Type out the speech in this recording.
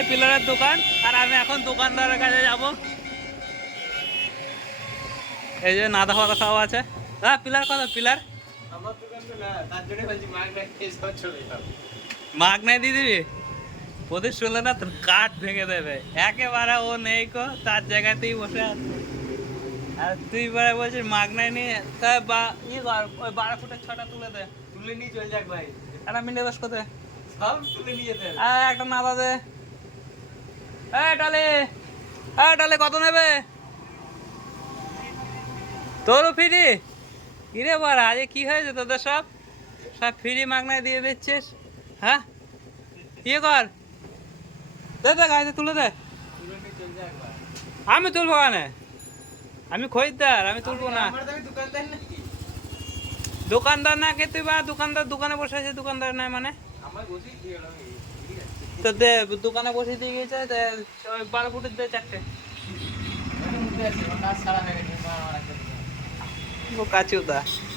পিলারের দোকান আর আমি এখন দোকানদারের কাছে যাব। এই যে নাদা ফাদা সব আছে। হ্যাঁ পিলার কত? পিলার? না মাগ না নাই দিয়ে দিবি? প্রদীপ শুনলে না তোর কাঠ ভেঙে দেবে। একেবারে ও নেই কো তার জায়গাতেই বসে আছে। আর তুই এবারে বলছিস মাগ নাই নিয়ে তা বা ই কর ওই বারো ফুটের ছটা তুলে দে। তুলে নিয়ে চলে যাক ভাই। একটা মিনিট বস কোথায়? সব তুলে নিয়ে যেতে আর একটা নাদা দে। এই টালে এই টালে কত নেবে? তোরও ফ্রি? কিরে বাড়া আজকে কি হয়েছে তোদের সব? সব ফ্রি মাগনায় দিয়ে দিচ্ছিস? হ্যাঁ? ইয়ে কর। দে দে গাড়িতে তুলে দে। আমি তুলবো কেন? আমি খরিদ্দার আমি তুলবো না। দোকানদার না। কে তুই বা? দোকানদার দোকানে বসে আছে দোকানদার নাই মানে? আমার বসেই দিয়ে তো দে দোকানে বসে দিয়ে গেছে বারো ফুটের দে। চারটে আমি